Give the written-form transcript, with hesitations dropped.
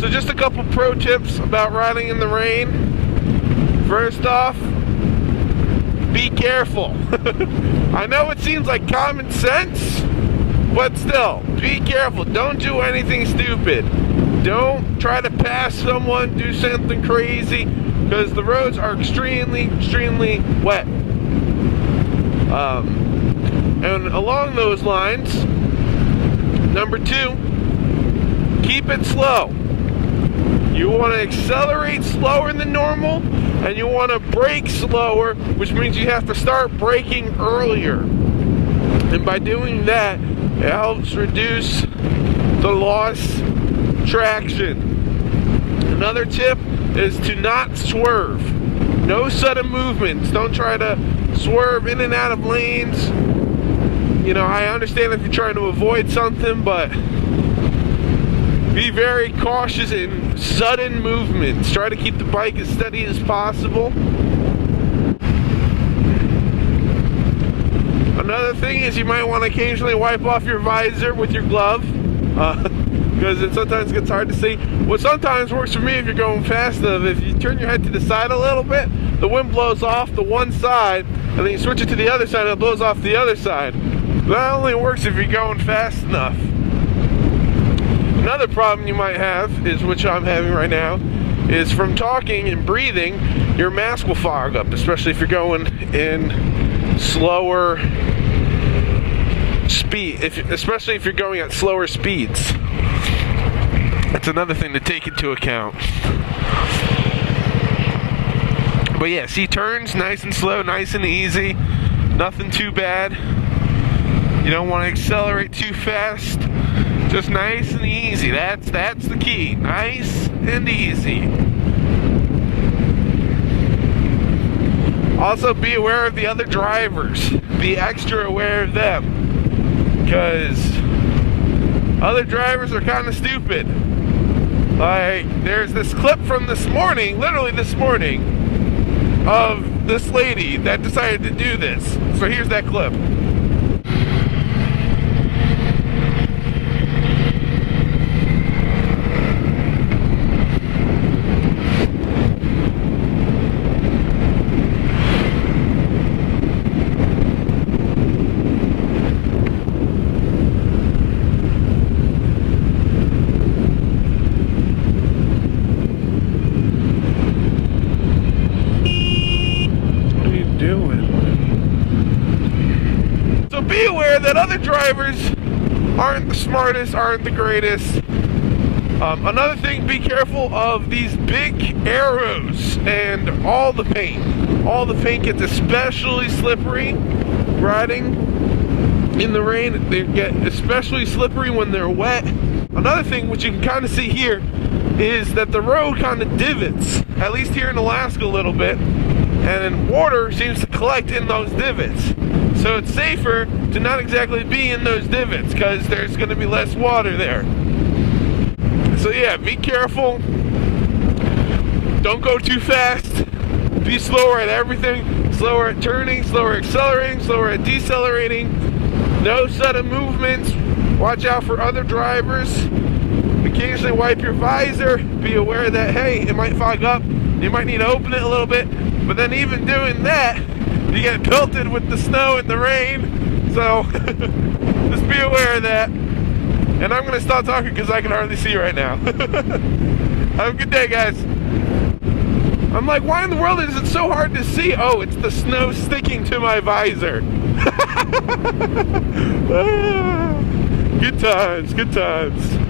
So just a couple pro tips about riding in the rain. First off, be careful. I know it seems like common sense, but still, be careful. Don't do anything stupid. Don't try to pass someone, do something crazy, because the roads are extremely wet. And along those lines, number 2, keep it slow. You want to accelerate slower than normal, and you want to brake slower, which means you have to start braking earlier. And by doing that, it helps reduce the lost traction. Another tip is to not swerve. No sudden movements. Don't try to swerve in and out of lanes. You know, I understand if you're trying to avoid something, but be very cautious in sudden movements. Try to keep the bike as steady as possible. Another thing is you might want to occasionally wipe off your visor with your glove, because it sometimes gets hard to see. What sometimes works for me if you're going fast enough, if you turn your head to the side a little bit, the wind blows off the one side, and then you switch it to the other side, and it blows off the other side. That only works if you're going fast enough. Another problem you might have, is which I'm having right now, is from talking and breathing, your mask will fog up, especially if you're going in slower speed, especially if you're going at slower speeds. That's another thing to take into account. But yeah, see, turns nice and slow, nice and easy, nothing too bad. You don't want to accelerate too fast. Just nice and easy. That's the key. Nice and easy. Also, be aware of the other drivers. Be extra aware of them, because other drivers are kind of stupid. Like, there's this clip from this morning, literally this morning, of this lady that decided to do this. So here's that clip. Be aware that other drivers aren't the smartest, aren't the greatest. Another thing, be careful of these big arrows and all the paint. All the paint gets especially slippery riding in the rain. They get especially slippery when they're wet. Another thing, which you can kind of see here, is that the road kind of divots, at least here in Alaska a little bit, and water seems to collect in those divots. So it's safer to not exactly be in those divots, because there's going to be less water there. So yeah, be careful. Don't go too fast. Be slower at everything. Slower at turning, slower at accelerating, slower at decelerating. No sudden movements. Watch out for other drivers. Occasionally wipe your visor. Be aware that, hey, it might fog up. You might need to open it a little bit. But then even doing that, you get pelted with the snow and the rain. So just be aware of that. And I'm going to stop talking because I can hardly see right now. Have a good day, guys. I'm like, why in the world is it so hard to see? Oh, it's the snow sticking to my visor. Good times, good times.